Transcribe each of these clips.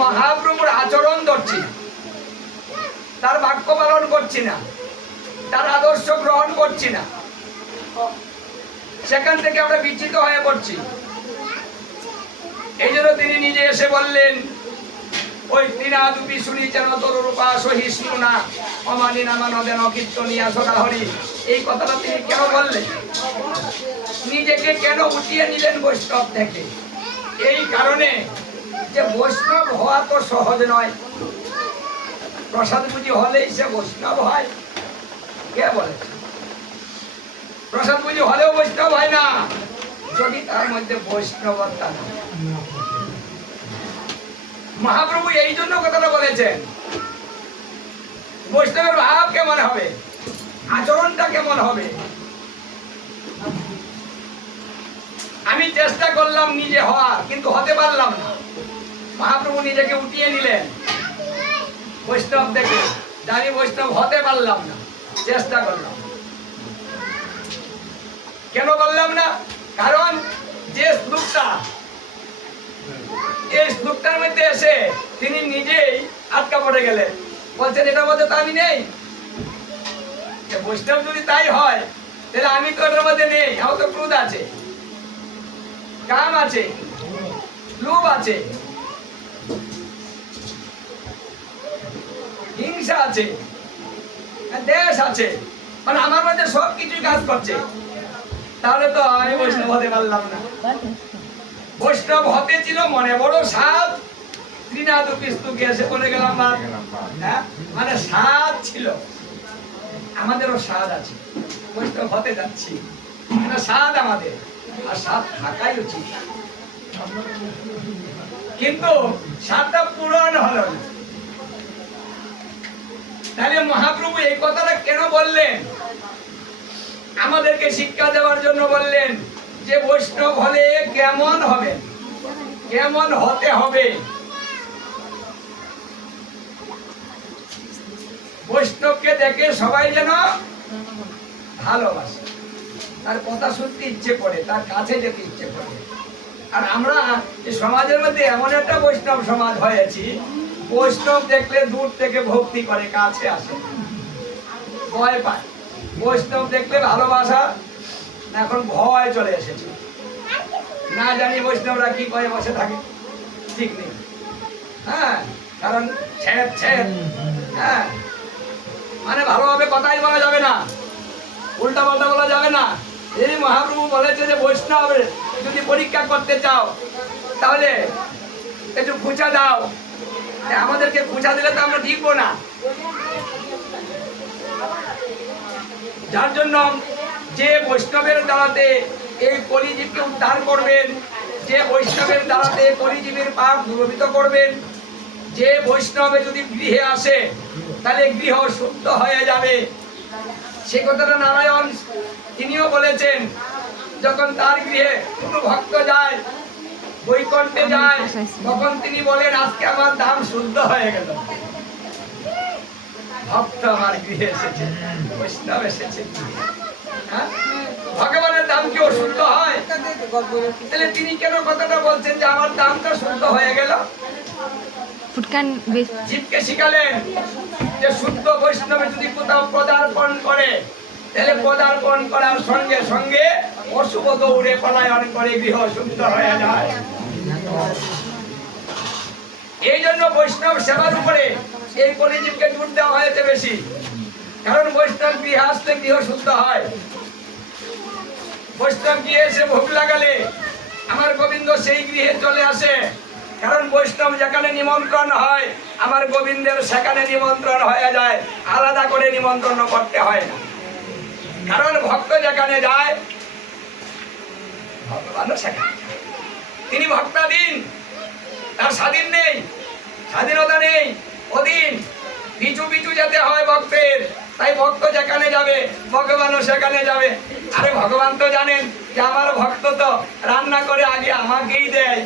মহাপ্রভুর আচরণ ধরছি না, তার বাক্য পালন করছি না, তার আদর্শ গ্রহণ করছি না, সেখান থেকে আমরা বিচ্যুত হয়ে পড়ছি। এই জন্য তিনি নিজে এসে বললেন, ওই তিনাদুপি শুনি যেন তরুরূপা সহিষ্ণু না অমানি নামানদেন অকীর্তনিয়া সদা হরি। এই কথাটা তিনি কেন বললেন? নিজেকে কেন উঠিয়ে নিলেন বৈষ্ণব থেকে? এই কারণে যে বৈষ্ণব হওয়া তো সহজ নয়। প্রসাদ বুঝি হলেই সে বৈষ্ণব হয়? কে বলেছে? প্রসাদ বুঝি হলেও বৈষ্ণব হয় না, যদি তার মধ্যে বৈষ্ণবতা না। মহাপ্রভু এই জন্য কথাটা বলেছেন, বৈষ্ণবের ভাব কেমন হবে, আচরণটা কেমন হবে। আমি চেষ্টা করলাম নিজে হওয়ার, কিন্তু হতে পারলাম না। মহাপ্রভু নিজেকে উঠিয়ে নিলেন বৈষ্ণব থেকে, জানি বৈষ্ণব হতে পারলাম না, চেষ্টা করলাম। কেন বললাম না? কারণ যে শ্লোকটা, এই শ্লোকটার মধ্যে এসে তিনি নিজেই আটকা পড়ে গেলেন, বলছেন এটার মধ্যে তো আমি নেই। বৈষ্ণব যদি তাই হয়, তাহলে আমি তো এটার মধ্যে নেই। আমার তো ক্রোধ আছে, কাম আছে, লোভ আছে, হিংসা আছে, দেশ আছে, মানে আমার মধ্যে সবকিছুই কাজ করছে। তাহলে তো আমি বৈষ্ণব হতে পারলাম না। বৈষ্ণব হতে ছিল মনে বড় স্বাদ, ত্রিনাদুপিস্তুকে এসে বলে গেলাম, মানে স্বাদ ছিল। আমাদেরও স্বাদ আছে, বৈষ্ণব হতে যাচ্ছি, স্বাদ আমাদের, আর স্বাদ থাকাই উচিত। কিন্তু স্বাদটা পূরণ হলো না। তাহলে মহাপ্রভু এই কথাটা কেন বললেন? আমাদেরকে শিক্ষা দেওয়ার জন্য বললেন যে বৈষ্ণব হলে কেমন হবে, কেমন হতে হবে। বৈষ্ণবকে দেখে সবাই যেন ভালোবাসে, তার কথা শুনতে ইচ্ছে করে, তার কাছে যেতে ইচ্ছে করে। আর আমরা এই সমাজের মধ্যে এমন একটা বৈষ্ণব সমাজ হয়েছি, বৈষ্ণব দেখলে দূর থেকে ভক্তি করে, কাছে আসে, ভয় পায়। বৈষ্ণব দেখলে ভালোবাসা, এখন ভয় চলে এসেছে। না জানি বৈষ্ণবরা কি করে বসে থাকে, ঠিক নেই। হ্যাঁ, কারণ ছেদ ছেদ, হ্যাঁ, মানে ভালোভাবে কথাই বলা যাবে না, উল্টা পাল্টা বলা যাবে না। এই মহাপ্রভু বলেছে যে বৈষ্ণব যদি পরীক্ষা করতে চাও, তাহলে একটু খুঁচা দাও। আমাদেরকে খুঁচা দিলে তো আমরা টিকবো না। যার জন্য যে বৈষ্ণবের দ্বারাতে এই কলিজীবকে উদ্ধার করবেন, যে বৈষ্ণবের দ্বারাতে কলিজীবের পাপ দূরীভূত করবেন, যে বৈষ্ণবে যদি গৃহে আসে তাহলে গৃহ শুদ্ধ হয়ে যাবে, সে কথাটা নারায়ণ তিনিও বলেছেন। যখন তার গৃহে কোনো ভক্ত যায়, বৈকুণ্ঠে যায়, তখন তিনি বলেন আজকে আমার দাম শুদ্ধ হয়ে গেল। ভক্ত আমার গৃহে এসেছে, বৈষ্ণব এসেছে। ভগবানের দাম কি অশুদ্ধ হয়? তাহলে তিনি কেন কথাটা বলছেন যে আমার দামটা শুদ্ধ হয়ে গেল? জীবকে শিখালেন যে শুদ্ধ বৈষ্ণবে যদি কোথাও পদার্পণ করে, তাহলে পদার্পণ করার সঙ্গে সঙ্গে অশুভ দৌড়ে পলায়ন করে গৃহ শুদ্ধ হয়ে যায়। এই জন্য বৈষ্ণব সেবার উপরে এই কলিজীবকে জোর দেওয়া হয়েছে বেশি, কারণ বৈষ্ণব গৃহে আসলে গৃহ শুদ্ধ হয়। বৈষ্ণব গৃহে এসে ভোগ লাগালে আমার গোবিন্দ সেই গৃহে চলে আসে, কারণ বৈষ্ণব যেখানে নিমন্ত্রণ হয় আমার গোবিন্দের সেখানে নিমন্ত্রণ হয়ে যায়, আলাদা করে নিমন্ত্রণ করতে হয় না। কারণ ভক্ত যেখানে যায় ভগবানও সেখানে, তিনি ভক্তাধীন, তার স্বাধীন নেই, স্বাধীনতা নেই, অধীন। পিছু পিছু যেতে হয় ভক্তের, তাই ভক্ত যেখানে যাবে ভগবানও সেখানে যাবে। আরে ভগবান তো জানেন যে আমার ভক্ত তো রান্না করে আগে আমাকেই দেয়,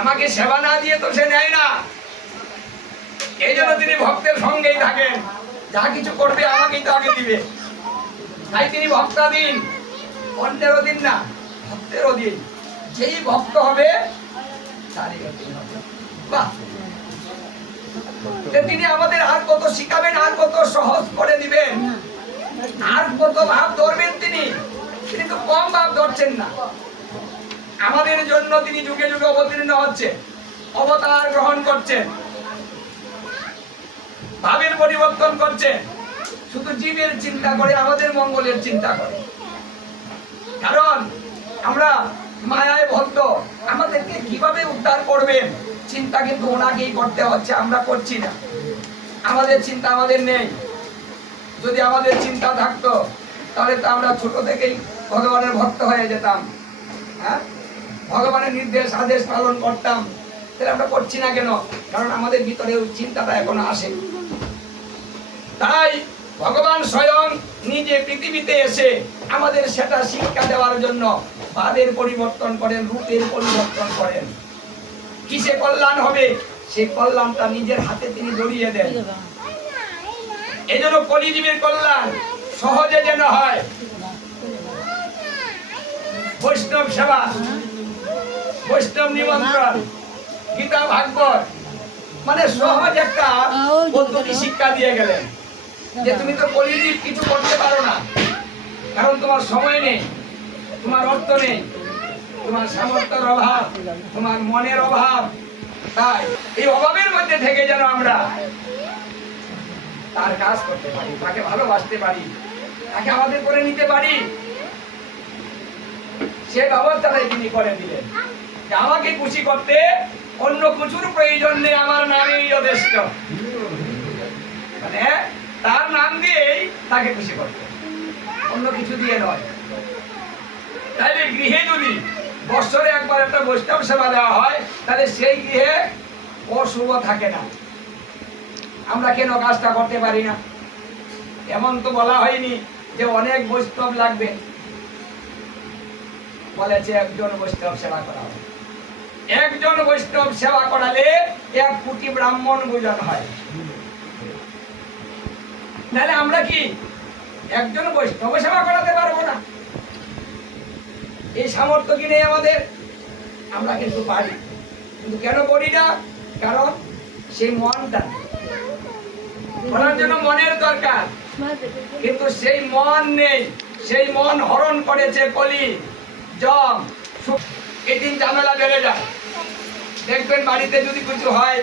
আমাকে সেবা না দিয়ে তো সে নেয় না। এই জন্য তিনি ভক্তের সঙ্গেই থাকেন, যা কিছু করবে আমাকেই তো আগে দিবে। তাই তিনি ভক্তাধীন, অন্যের অধীন না, ভক্তের অধীন। যেই ভক্ত হবে তারই অধীন হবে। বাহ, তিনি আমাদের আর কত শিখাবেন, আর কত সহজ করে দিবেন, আর কত ভাব ধরবেন। তিনি তিনি তো কম ভাব ধরছেন না। আমাদের জন্য তিনি যুগে যুগে অবতীর্ণ হচ্ছে, অবতার গ্রহণ করছেন, ভাবের পরিবর্তন করছেন, শুধু জীবের চিন্তা করে, আমাদের মঙ্গলের চিন্তা করে। কারণ আমরা মায়ায় বদ্ধ, আমাদেরকে কিভাবে উদ্ধার করবেন চিন্তা কিন্তু ওনাকেই করতে হচ্ছে, আমরা করছি না। আমাদের চিন্তা আমাদের নেই। যদি আমাদের চিন্তা থাকতো তাহলে তো আমরা ছোট থেকেই ভগবানের ভক্ত হয়ে যেতাম, হ্যাঁ, ভগবানের নির্দেশ আদেশ পালন করতাম। তাহলে আমরা করছি না কেন? কারণ আমাদের ভিতরে ওই চিন্তাটা এখনো আসে। তাই ভগবান স্বয়ং নিজে পৃথিবীতে এসে আমাদের সেটা শিক্ষা দেওয়ার জন্য ভাবের পরিবর্তন করেন, রূপের পরিবর্তন করেন। কিসে কল্যাণ হবে সেই কল্যাণটা নিজের হাতে তিনি জড়িয়ে দেন। এই জন্য কলিজীবের কল্যাণ সহজে যেন হয়। বৈষ্ণব সেবা, বৈষ্ণব নিমন্ত্রণ, গীতা ভাগবত, মানে সহজ একটা পদ্ধতি শিক্ষা দিয়ে গেলেন যে তুমি তো কলিজীব, কিছু করতে পারো না, কারণ তোমার সময় নেই, তোমার অর্থ নেই, তোমার সামর্থ্যের অভাব, তোমার মনের অভাব। তাই এই অভাবের মধ্যে থেকে যেন আমরা তার কাজ করতে পারি, তাকে ভালোবাসতে পারি, তাকে আমাদের করে নিতে পারি, সে ব্যবস্থাটাই তিনি করে দিলেন। আমাকে খুশি করতে অন্য কিছুর প্রয়োজন নেই, আমার নামেই যথেষ্ট। মানে তার নাম দিয়েই তাকে খুশি করতে, অন্য কিছু দিয়ে নয়। তাইলে গৃহে যদি বছরে একবার একটা বৈষ্ণব সেবা দেওয়া হয়, তাহলে সেই গৃহে অশুভ থাকে না। আমরা কেন কাজটা করতে পারি না? এমন তো বলা হয়নি যে অনেক বৈষ্ণব লাগবে, বলেছে একজন বৈষ্ণব সেবা করা হবে। একজন বৈষ্ণব সেবা করালে 1 কোটি ব্রাহ্মণ পূজন হয়। তাহলে আমরা কি একজন বৈষ্ণব সেবা করাতে পারবো না? এই সামর্থ্য কি নেই আমাদের? আমরা কিন্তু পারি, কিন্তু কেন করি না? কারণ সেই মনটা করার জন্য মনের দরকার, কিন্তু সেই মন নেই। সেই মন হরণ করেছে কলি, জম। এদিন ঝামেলা বেড়ে যায়। দেখবেন বাড়িতে যদি কিছু হয়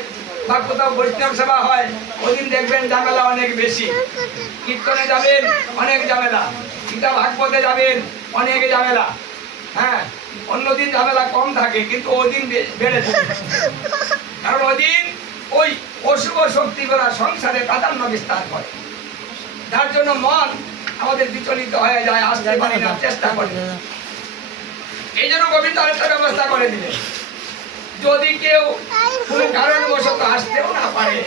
বা কোথাও বৈষ্ণব সেবা হয়, ওদিন দেখবেন ঝামেলা অনেক বেশি। কীর্তনে যাবেন, অনেক ঝামেলা। গীতা ভাগবতে যাবেন, অনেক ঝামেলা। হ্যাঁ, অন্যদিন ঝামেলা কম থাকে, কিন্তু ওদিন বেড়ে থাকে। কারণ ওদিন ওই অশুভ শক্তিগুলা সংসারে প্রাধান্য বিস্তার করে, যার জন্য মন আমাদের বিচলিত হয়ে যায়, আসতে পারি না, চেষ্টা করি। এই জন্য গোবিন্দ আরেকটা ব্যবস্থা করে দিলেন, যদি কেউ কোনো কারণবশত আসতেও না পারে,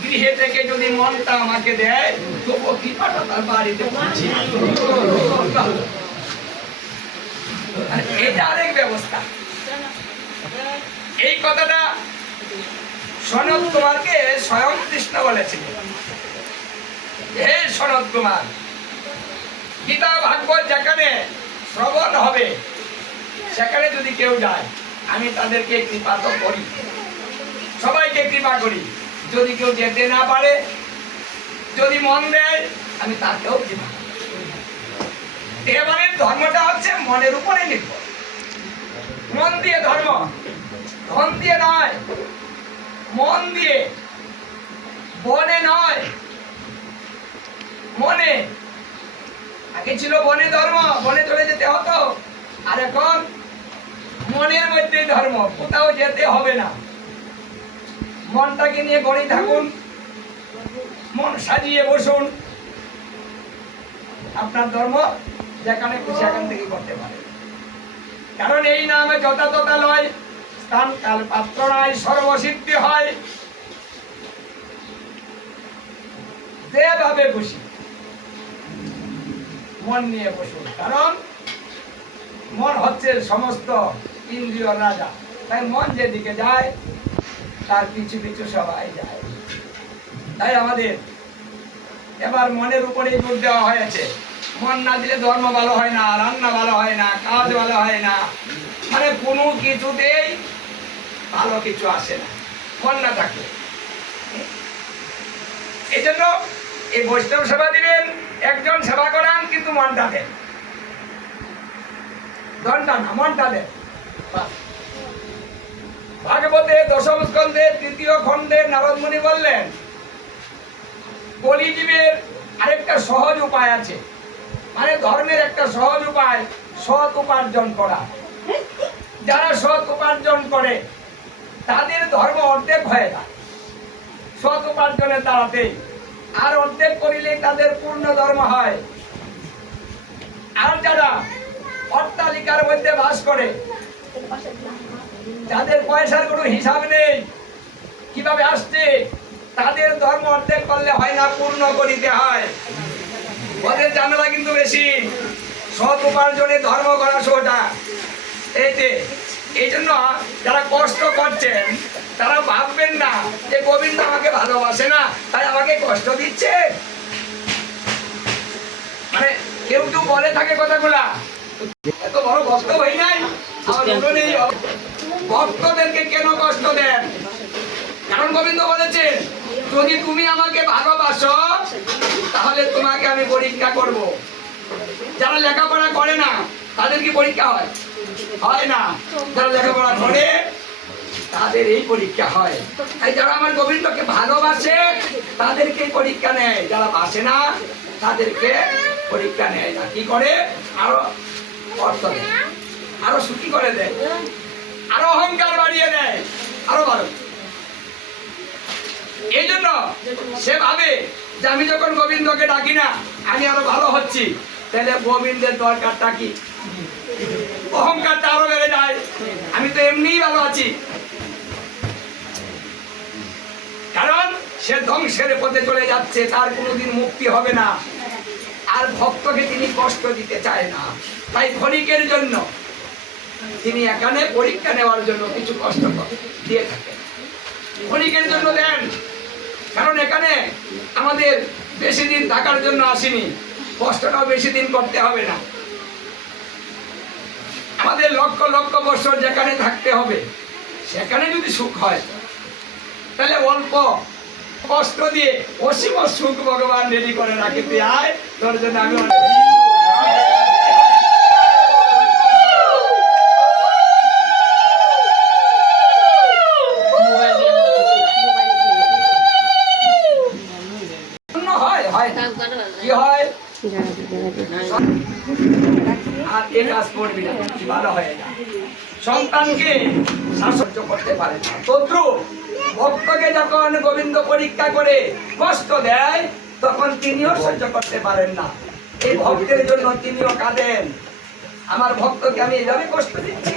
গৃহে থেকে যদি মনটা আমাকে দেয়, তবু কৃপাটা তার বাড়িতে পৌঁছে। এটা আরেক ব্যবস্থা। এই কথাটা সনত কুমারকে স্বয়ং কৃষ্ণ বলেছিল, হে সনত কুমার, গীতা ভাগবত যেখানে শ্রবণ হবে সেখানে যদি কেউ যায়, আমি তাদেরকে কৃপা তো করি, সবাইকে কৃপা করি। যদি কেউ যেতে না পারে, যদি মন দেয়, আমি তাকেও কৃপা করি। এবারে ধর্মটা হচ্ছে মনের উপরে নির্ভর। মন দিয়ে ধর্ম, ধন দিয়ে নয়, মন দিয়ে, বনে নয়, মনে। আগে ছিল বনে ধর্ম, বনে চলে যেতে হতো, আর এখন মনের মধ্যে ধর্ম, কোথাও যেতে হবে না। মনটাকে নিয়ে গড়ে থাকুন, মন সাজিয়ে বসুন, আপনার ধর্ম যেখানে খুশি সেখান থেকে করতে পারে। কারণ এই নামে যথাযথা লয়, স্থান কাল পাত্র নাই, সর্বসিদ্ধি হয়। যেভাবে খুশি মন নিয়ে বসুন, কারণ মন হচ্ছে সমস্ত ইন্দ্রিয় রাজা। তাই মন যেদিকে যায় তার পিছু পিছু সবাই যায়। তাই আমাদের এবার মনের উপরেই জোর দেওয়া হয়েছে। মন না দিলে ধর্ম ভালো হয় না, রান্না ভালো হয় না, কাজ ভালো হয় না, মানে কোনো কিছুতেই ভালো কিছু আসে না মন না থাকলে। এই জন্য এই বৈষ্ণব সেবা দিবেন, একজন সেবা করান কিন্তু মনটা দেন, ধনটা না মনটা দেন। ভাগবতে দশম স্কন্ধে ৩য় খণ্ডে নারদ মুনি বললেন কলিজীবের আরেকটা সহজ উপায় আছে, মানে ধর্মের একটা সহজ উপায়, সৎ উপার্জন করা। যারা সৎ উপার্জন করে তাদের ধর্ম অর্ধেক হয়ে যায় সৎ উপার্জনের দ্বারাতেই, আর অর্ধেক করিলে তাদের পূর্ণ ধর্ম হয়। আর যারা অট্টালিকার মধ্যে বাস করে, যাদের পয়সার কোনো হিসাব নেই, কিভাবে আসছে, তাদের ধর্ম অর্ধেক করলে হয় না, পূর্ণ করিতে হয়। ওদের ঝামেলা কিন্তু বেশি, সৎ উপার্জনে ধর্ম করা সোজা। এই জন্য যারা কষ্ট করছেন তারা ভাববেন না যে গোবিন্দ আমাকে ভালোবাসে না তাই আমাকে কষ্ট দিচ্ছে। মানে কেউ কেউ বলে থাকে কথাগুলা, এত বড় ভক্ত হই নাই, আমার মনে নেই ভক্তদেরকে কেন কষ্ট দেন। কারণ গোবিন্দ বলেছেন যদি তুমি আমাকে ভালোবাসো তাহলে তোমাকে আমি পরীক্ষা করব। যারা লেখাপড়া করে না তাদের কি পরীক্ষা হয়? হয় না। যারা লেখাপড়া করে তাদের এই পরীক্ষা হয়। তাই যারা আমার গোবিন্দকে ভালোবাসে তাদেরকে পরীক্ষা নেয়, যারা বাসে না তাদেরকে পরীক্ষা নেয় না। কি করে? আরো অর্থ দেয়, আরো সুখী করে দেয়, আরো অহংকার বাড়িয়ে দেয়, আরো ভালো। এই জন্য সে ভাবে যে আমি যখন গোবিন্দকে ডাকি না আমি আরো ভালো হচ্ছি, তাহলে গোবিন্দের দরকারটা কি? অহংকারটা আরো বেড়ে যায়, আমি তো এমনিই ভালো আছি। কারণ সে ধ্বংসের পথে চলে যাচ্ছে, তার কোনোদিন মুক্তি হবে না। আর ভক্তকে তিনি কষ্ট দিতে চায় না, তাই ক্ষণিকের জন্য তিনি এখানে পরীক্ষা নেওয়ার জন্য কিছু কষ্ট দিয়ে থাকেন। ক্ষণিকের জন্য দেন, কারণ এখানে আমাদের বেশি দিন থাকার জন্য আসিনি, কষ্টটাও বেশি দিন করতে হবে না। আমাদের লক্ষ লক্ষ বছর যেখানে থাকতে হবে সেখানে যদি সুখ হয় তাহলে অল্প কষ্ট দিয়ে অসীম সুখ ভগবান রেডি করে রাখি। তুই আয়, তোর জন্য আমি কি হয় আর এ কাজ করবি না, ভালো হয়ে যায়। সন্তানকে শাসন করতে পারে না, তদ্রুপ ভক্তকে যখন গোবিন্দ পরীক্ষা করে কষ্ট দেয় তখন তিনিও সহ্য করতে পারেন না। এই ভক্তের জন্য তিনিও কাঁদেন, আমার ভক্তকে আমি এইভাবে কষ্ট দিচ্ছি,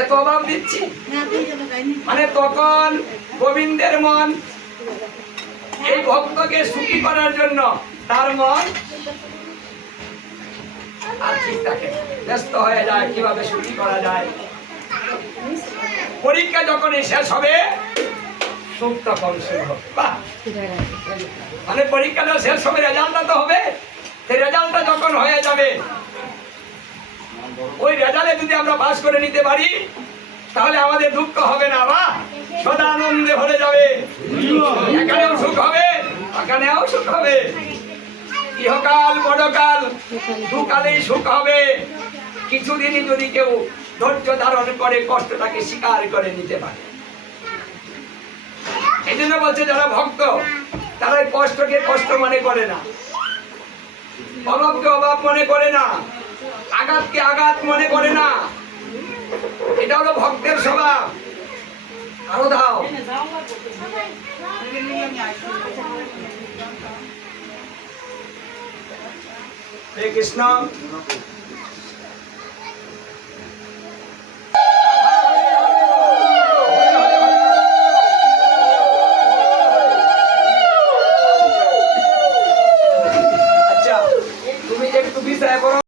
এত অভাব দিচ্ছি। মানে তখন গোবিন্দের মন এই ভক্তকে সুখী করার জন্য তার মন আর ঠিক থাকে, ব্যস্ত হয়ে যায় কিভাবে সুখী করা যায়। পরীক্ষা যখন শেষ হবে সুখ তখন শুরু হবে। মানে পরীক্ষাটা শেষ হবে, রেজাল্টটা তো হবে। সেই রেজাল্টটা যখন হয়ে যাবে, ওই রেজাল্টে যদি আমরা পাস করে নিতে পারি তাহলে আমাদের দুঃখ হবে না, বা সদা আনন্দে ভরে যাবে। এখানেও সুখ হবে, এখানেও সুখ হবে, ইহকাল পরকাল দুকালেই সুখ হবে। কিছুদিনই যদি কেউ ধৈর্য ধারণ করে কষ্টটাকে স্বীকার করে নিতে পারে। এই জন্য বলছে যারা ভক্ত তারা কষ্টকে কষ্ট মনে করে না, অভাবকে অভাব মনে করে না, আঘাতকে আঘাত মনে করে না। এটা হলো ভক্তের স্বভাব। আরো দাও। হরে কৃষ্ণ।